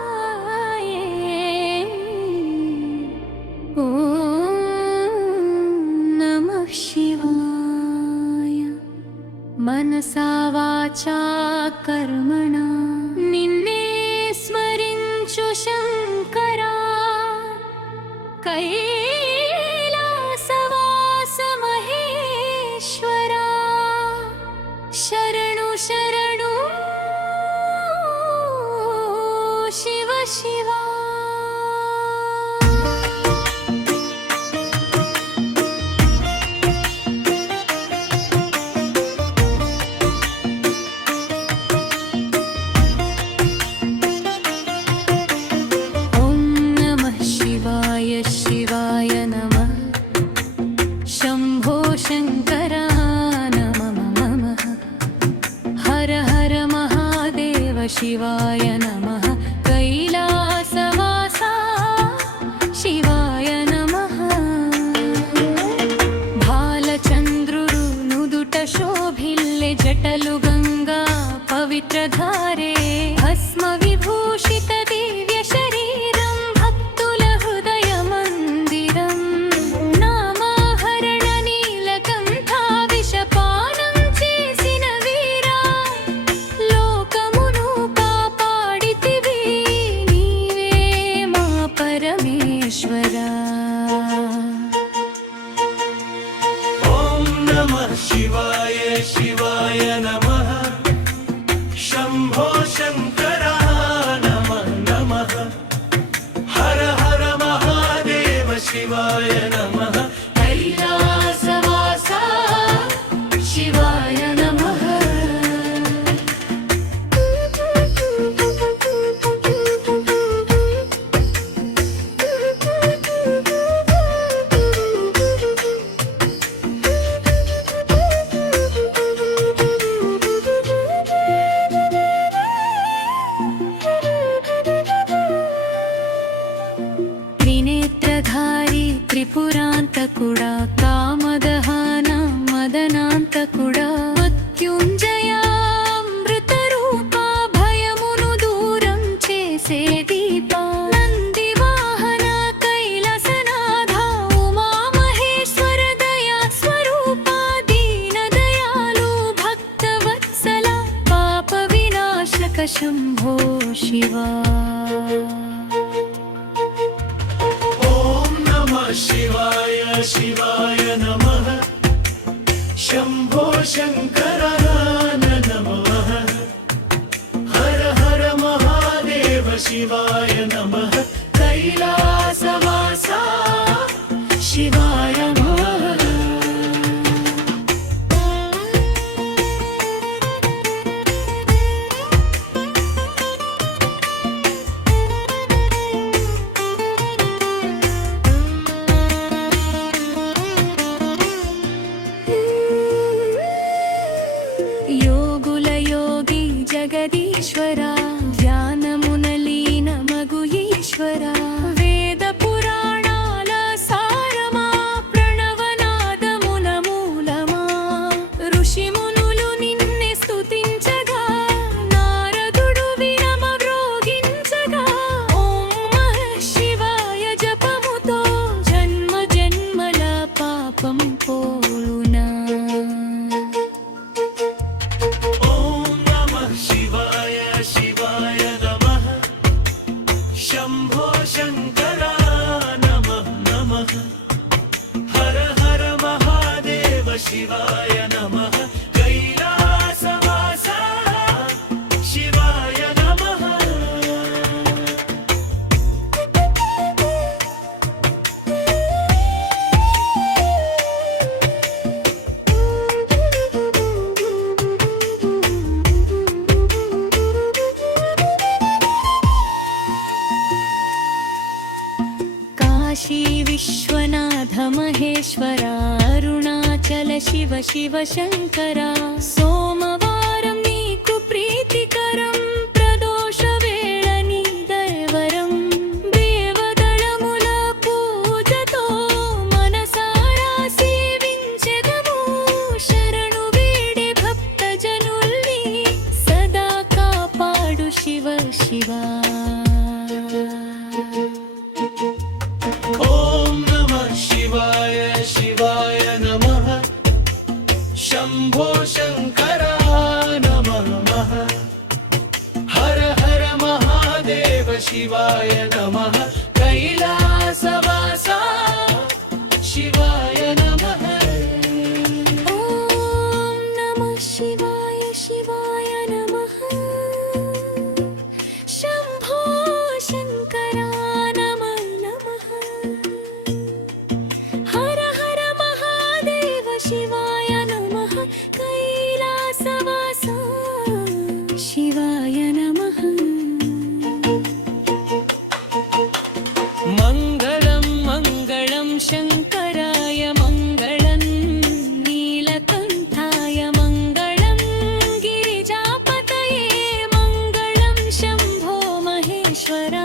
शिवाय ॐ नमः शिवाय मनसा वाचा कर्मणा निन्ने स्मरिंचु शंकरा कैलासवास महेश्वरा शरणु शरणु शिव शिवा शिवाय नमः शंभो शंकर नमः नमः हर हर महादेव शिवाय नमः कैलासवासा शिवाय नमः भालचंद्रुरु नुदुट शोभिल्ले जटलु गंगा पवित्रधारे भस्म विभूषित दिव्य शरीरं भक्तुल हृदय मंदिरं नामाहरण नीलकंठा विषपानं చేసిన వీరా లోకమును కాపాడితివి నీవే మా పరమేశ్వరా ఓం నమః శివాయ శివాయ నమః शंभो शंकर नमः नमः हर हर महादेव शिवाय नमः कैलासवासा शिवाय नमः त्रिनेत्रधारी त्रिपुरांतकुड़ा कामदहन मदनांतकुड़ा मृत्युंजया अमृतरूपा भयमुनु दूरं చేసే దీపా నందివాహన కైలాసనాథ ఉమామహేశ్వర దయా స్వరూపా దీన దయాళు భక్తవత్సల పాప వినాశక శంభో శివా शिवाय शिवाय नमः शंभो शंकर नमः हर हर महादेव शिवाय नमः कैलासवासा शिवाय नमः योगुल योगी जगदीश्वरा ध्यानमुनलीन मगु ईश्वरा वेद पुराणाल सारमा प्रणवनादमुन मूलमा ऋषि मुनुलु निन्ने स्तुतिंचगा नारदुडु विनमव्रोगिंचगा ओं नमः शिवाय जपमुतो जन्म जन्मल पापं पोलुना शिवाय नमः शंभो शंकर नमः नमः हर हर महादेव शिवाय नमः कैलासवासा शिवाय नमः काशी विश्वनाथ महेश्वरा अरुणाचल शिव शिव शंकरा सोमवारं नीकु प्रीतिकरं प्रदोष वेळ नी दैवरं देवदळमुल पूजतो मनसारा सेविंచెదము शरणु वेडे भक्त जनुल्नी सदा कापाडु शम्भो शङ्करा नमः नमः हर हर महादेव शिवाय नमः कैलासवासा शिवाय नमः ॐ नमः शिवाय शिवाय नमः शम्भो शङ्करा नमः नमः हर हर महादेव शिवाय नमः कैलासवासा शिवाय नमः मङ्गलं मङ्गलं शङ्कराय मङ्गलं नीलकण्ठाय मङ्गलं गिरिजापतये मङ्गलं शम्भो महेश्वरा